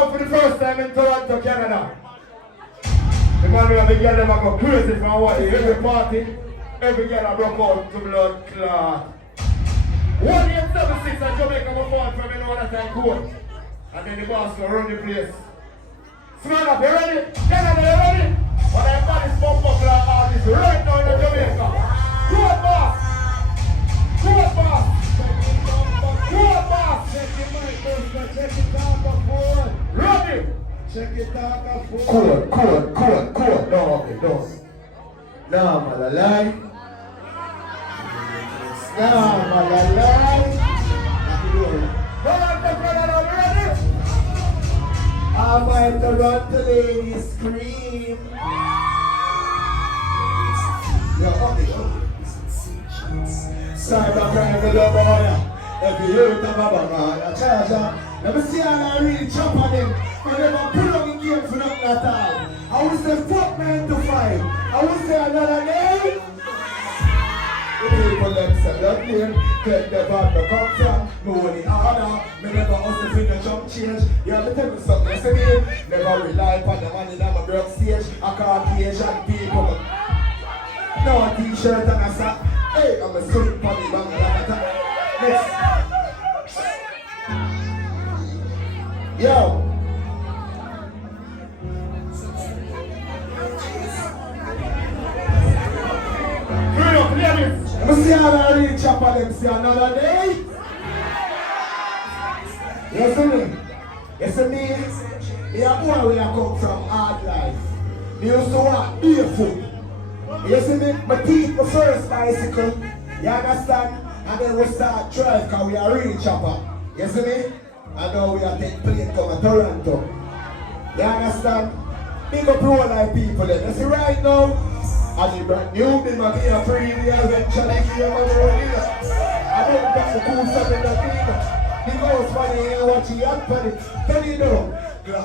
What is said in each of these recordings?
out for the first time in Toronto, Canada. The man who have the girl them go crazy from what every party, every girl I broke out to blood clot. 1876 and Jamaica will fall from in all that time court. And then the boss will run the place. Smell up, you ready? Canada, you ready? But I'm not this bump up like artist right now in Jamaica. Good boss! Good boss! Good boss! Check your mic, Brysco. Check it out before. Ready? Check it out before. Cool. No, okay, no. No, malalay. No, malalay. Ready? I'm at the Toronto ladies scream. Yeah, okay. Sorry about crying the love on ya. Every year with a baba man, a charge ya. Let me see how I really chop on them. I never pull on the game for nothing at all. I would say fuck 9 to 5. I would say another day. The people them say that name, get the bag to come from. Me only order, me never hustle for the jump change. You have to tell me something, listen me. Never rely upon the money that my broke stage. I Caucasian people. No t-shirt and a sock. Hey, I'm a sweet pony bang like that. Next. Yo. Let me see how I reach up on them, see another day. You see me? You see me? Me a boy where I come from hard life. Me used to walk barefoot. You see me? My teeth my first bicycle. You understand? And then we start drive because we are real chopper. You see me? And now we are take plane come to Toronto. You understand? Big up pro life people then. You see right now? And the brand new been my beer free, we eventually came on the road. I don't get the cool stuff in the thing. The ghost money and what he had for it. Tell you now,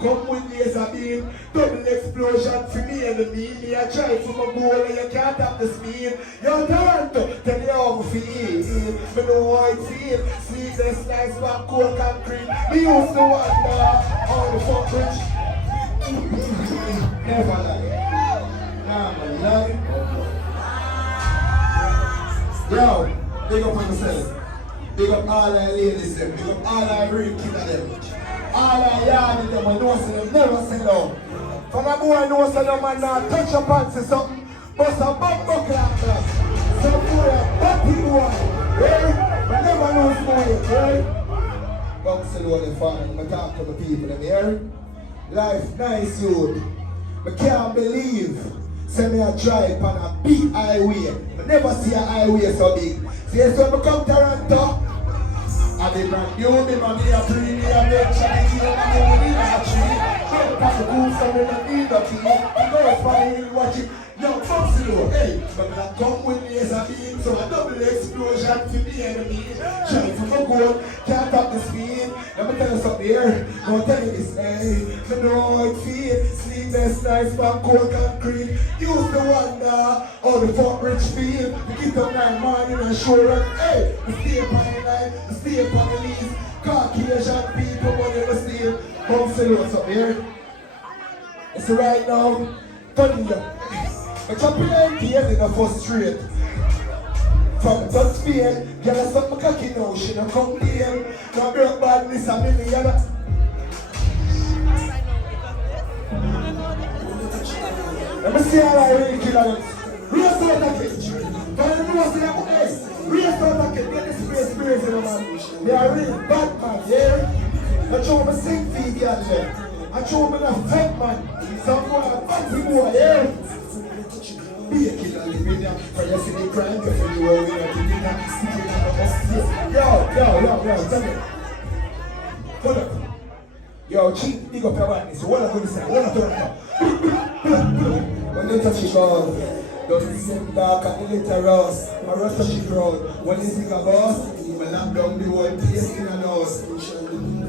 come with laser beam, double explosion for me and the me. Me a try for my goal and you can't have the speed. Yo Toronto, tell you how I feel. Me know how it feel. Sleepless nights, back cold concrete. Me used to wonder how the fuck rich. Never lie. Yo, big up on yourself. Big up all our ladies them. Big up all our real kids them. All our yards them and know say them never say no. For the boy know say no man now touch your pants or something. But some bump buckle like that. Some boy a batty boy. Right? But never knows boy, right? Bounce the load and fan and I talk to the people them here. Life nice youth. I can't believe. Say me a drive on a big highway. I never see a highway so big. See, so when I come to Toronto, I be brand new, me money a free, me a make Chinese, me a money a tree. Jump on the cool, so me no need no tea. I know it's funny, watch it. Yo, bounce it over, hey. But I come with me as a beam, so a double explosion for the enemy. Try for my goal, can't stop the speed. Let me tell you something here. Gonna tell you this, hey. I know how it feels. Sleepless nights, back cold concrete. Used to wonder how the fuck rich feel. We get up 9 morning and show up, hey. We stay upon the night, we stay upon the leaves. Caucasian people, but they will steal. Come see what's up here. It's right now. Turn it up. But you're plenty in the first straight. From Dutch Spain, girl is up my cocky now, she don't come here. Now broke badness and me yellow. Let me see how I really kill them. Race out the kid. But you know say I'm okay. Race out the kid, get this space in the man. They are real bad man, yeah? I show me sing for you girl there. I show me the fake man. Some boy a fancy boy, yeah? Be a killer living there. For you see the crime, you feel you are with a dinner. Sitting on the bus. Yo, tell me. Hold up. Yo, cheat, dig up your badness. What I'm going to say, what I'm talking about. When you touch it round, don't send dark at the little rose. I run touch it round. When you sing a boss, you will lock down the whole place in a nose.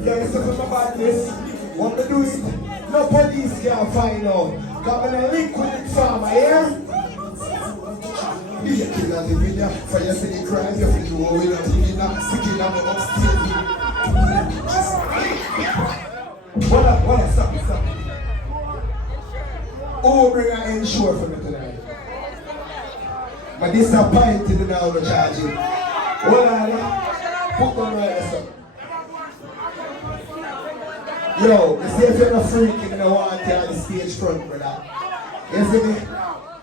Yeah, you suffer my badness. Want to do it? No police can find out. Got me a link with the farmer, yeah? Be a killer living there. For you see the crime, you feel you owe it up. You're not sticking on the upstairs. What up, stop. Who bring an ensure for me tonight? But disappointed now the charging. Hold on, put them right there, son. Yo, you see if you're not freaking, you don't want to on the stage front, brother. You see me?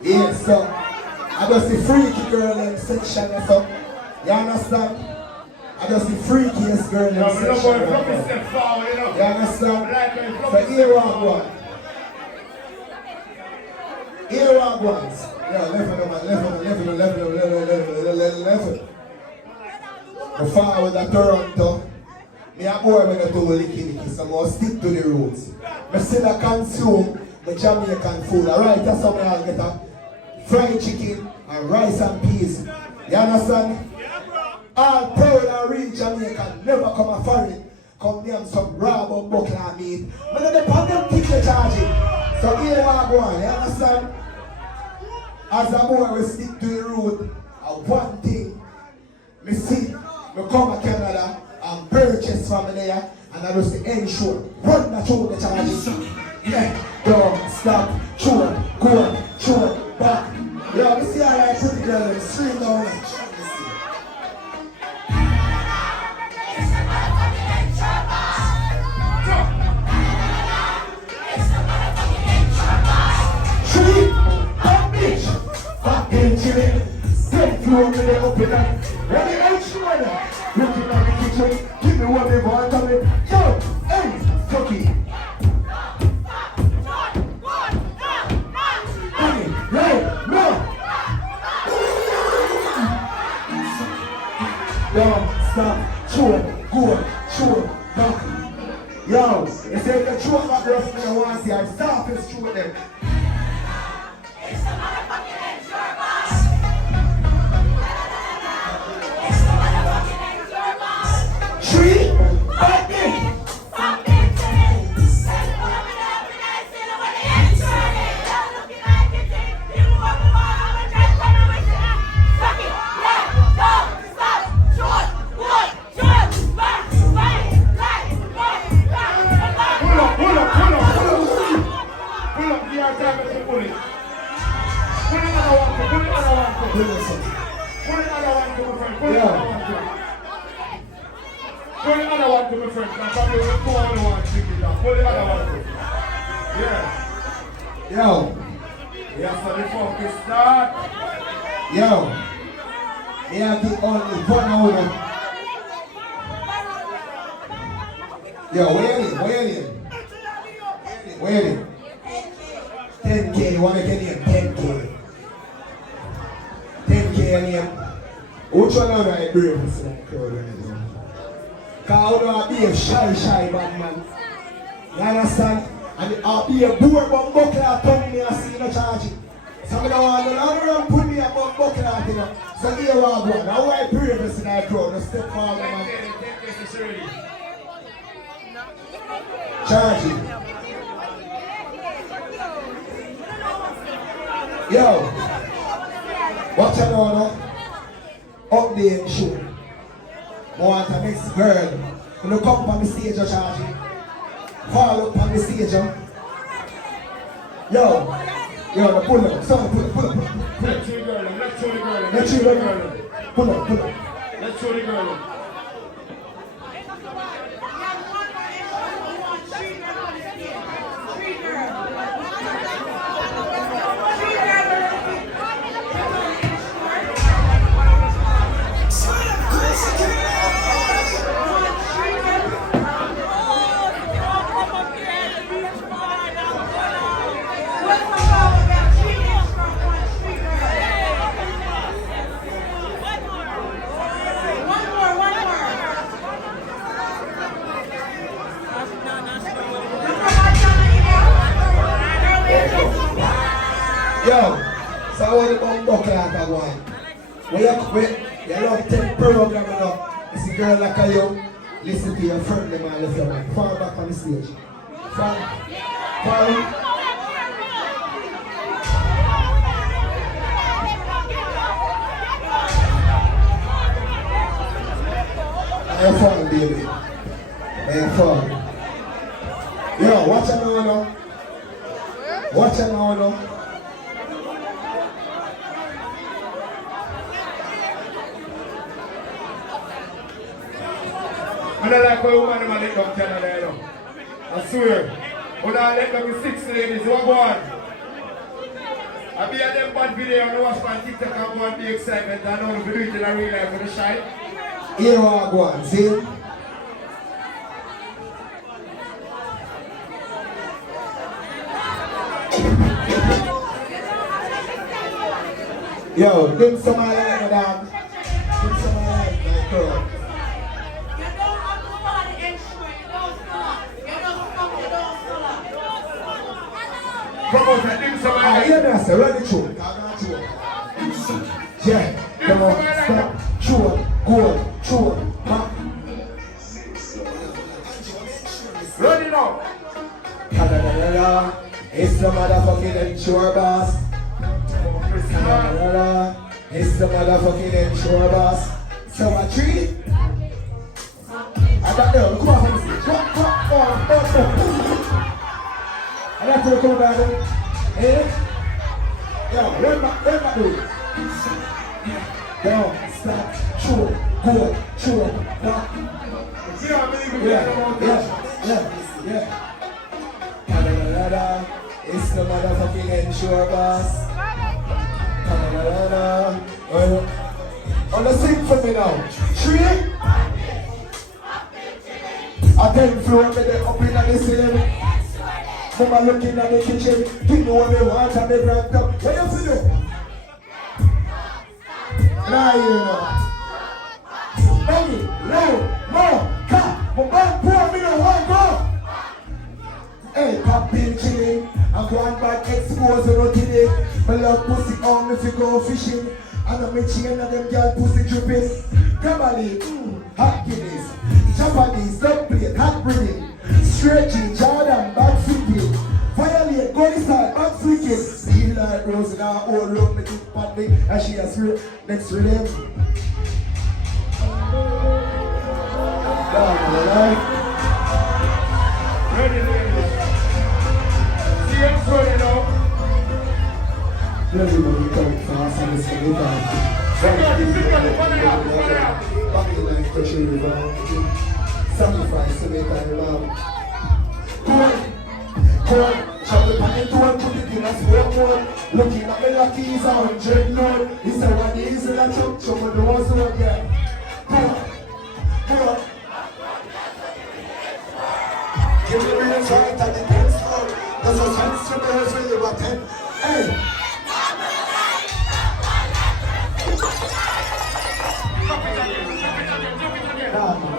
Yes, so. I just the freaky girl in section or something. You understand? I just the freakiest girl in section. You understand? So here we go. Here we go. Yeah, left. Before I was at Toronto, me and boy when I do licky, so I'm going to stick to the roots. I still consume the Jamaican food. Alright, that's how I'll get a fried chicken and rice and peas. You understand? All proud and real Jamaican never come a foreign. Come name some raw buckler meat. But they put them things to charge it. So here we go on, you understand? As a boy we stick to the root. And one thing, me see, me come to Canada and purchase from there, and I just ensure run the through the charges. Yeah, don't stop, chew, go, chew, back. Yo, me see how I put the girl in stream down. Chilling, take you over there, open up. Ready, sure. Looking at the kitchen, give me what they want of it. Yo, hey, cookie. Hey, no. Yo, stop, chew, go, chew, back. Yo, you say the chew back rough me, I want to see, I stop and chew them. It's the motherfucking Where 10K, what make any 10K? 10K any. Which one are I brave for that crowd right now? Because I be a shy bad man. You understand? And I'll be a poor buckler tongue me and see no charge. So I don't want to run put me a buckler thing. So here I go. Now I brave for that crowd. Now step forward, man. Charge it. Yo, watch out now. Update show. I want a next girl. When you come on the stage, you charge it. Fall up on the stage. Yo, pull up. Sorry, pull up. Let's show the girl. Pull up. Let's show the girl. Yo, so I want to come back like a one. When you love 10 program enough, you see girl like a you, listen to your friend them and listen man. Fall back on the stage. Fall. I fall, baby. I fall. Yo, watch it now. Watch it now. I don't like when women never let them Canada, you know. I swear. When I let them 6 ladies, what go on? I be at them bad video and I watch my TikTok and go on the excitement. I know if you do it in a real life for the shy. Here I go on, see? Yo, them some I like my dog. Them some I like my girl. Promote that thing some I hear me, I say, ready through. Yeah, come on, stop, through, go, through, back. Ready now. It's the motherfucking insure boss. It's the motherfucking insure boss. So I treat. I got them, come on, I got to come back. Eh? Yo, where my dude? Yo, stop, through, go, through, back. Yeah. It's the motherfucking insure boss. On the sing for me now. 3. I tell floor me they up in the ceiling. Mama looking at the kitchen. Give me what me want and me ranked up. What you fi do? Nah, you know. Money, low, more, car. My man poor me no one go. Hey, popping chilling. I'm going back exposed or not today. My love pussy on me fi go fishing. And I'm a chain of them girl pussy dripping. Gabali, hot Guinness. Japanese, dub plate, hot breeding. Stretching, Jordan, back flipping. Violate, go inside, back flicking. Steel like rose in our old room. Me keep paddling and she has next rhythm. Ready, ladies. See you soon, you know. Everybody come fast and it's going down. Back in life, touch your rebound. Sacrifice to make a rebound. Come on, chop the pan into one, put it in a smoke mode. Looking at me like he's 100 load. He said, what is it that chop my nose out, yeah. Come on. Give me the real right at the dance floor. There's a chance to be as really what ten. Hey.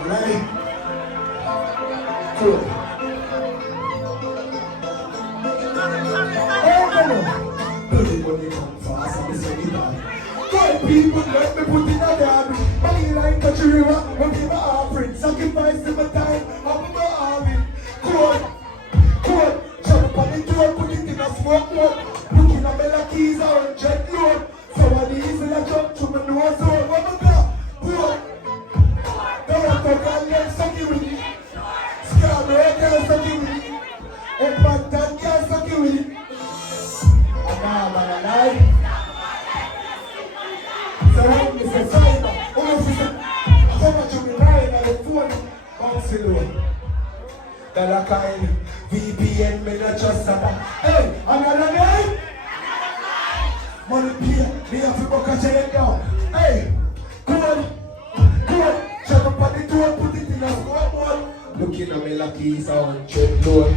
Right. Cool. Everybody come fast and say it down. Good people let me put in a garden. Money like touch a river, when we my offering. Sacrifice to my time, I'm my army. Cool. Jump on the door, put it in a smoke mode. Looking at me like he's 100 load. So when the easy I jump to my nose, so what my God? Cool. Don't talk and let sucky with it. Scarborough girl sucky with it. Impactant girl sucky with it. And now man alive. So when me say cyber, how much you be lying on the phone? Bouncing low. That kind VPN me not just that. Hey, another day. Money pay, me have to book a check down. Hey, come on. Shut up on the door, put it in a scoreboard. Looking at me like he's 100 load.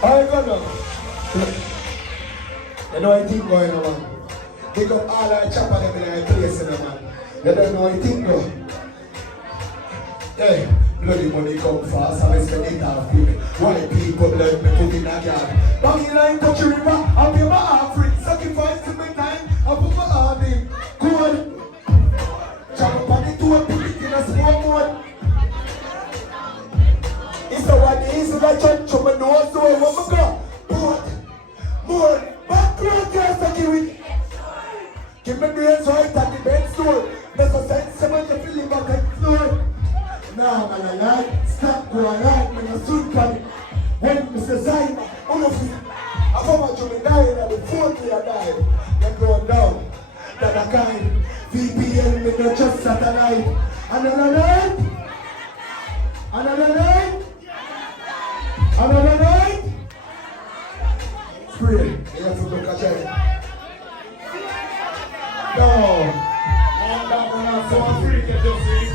I got them. You know what thing going on, man. Pick up all our chopper them in a place, man. You don't know what thing go. Hey, bloody money come fast, I spend it half with me. White people let me put in a yard. Banging line touch a river, I'll pay my offering. Sacrifice to my time, I'll put my arm in. Good. Chop up on the door, put it in a smoke mode. It's the one that is in a church, so I know so what I got. More. Back road, girls, I give it. Give With my brains right at the bed store. Make a sense when you feel it back and floor. Nah, man, I like. Stop going like, man, I soon can. When Mr. Zayma, all of you, I found my Jimmy dying and before me I died. Then going down, that I kind. VPN, me not just satellite. Another night? Another night? Another night? Spray, you have to look at it. No. I'm back on that so free to just see.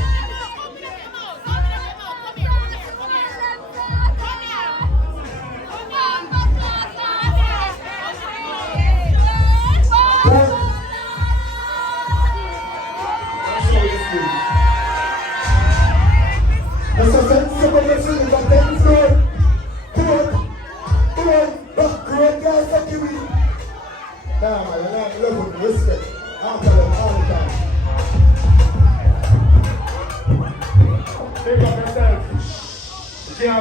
There's a sensible message on 10th floor. Come on, back road guys, fuck you in. Nah, man, you're not love with respect. I'll tell them all the time. Pick up yourself. Yeah.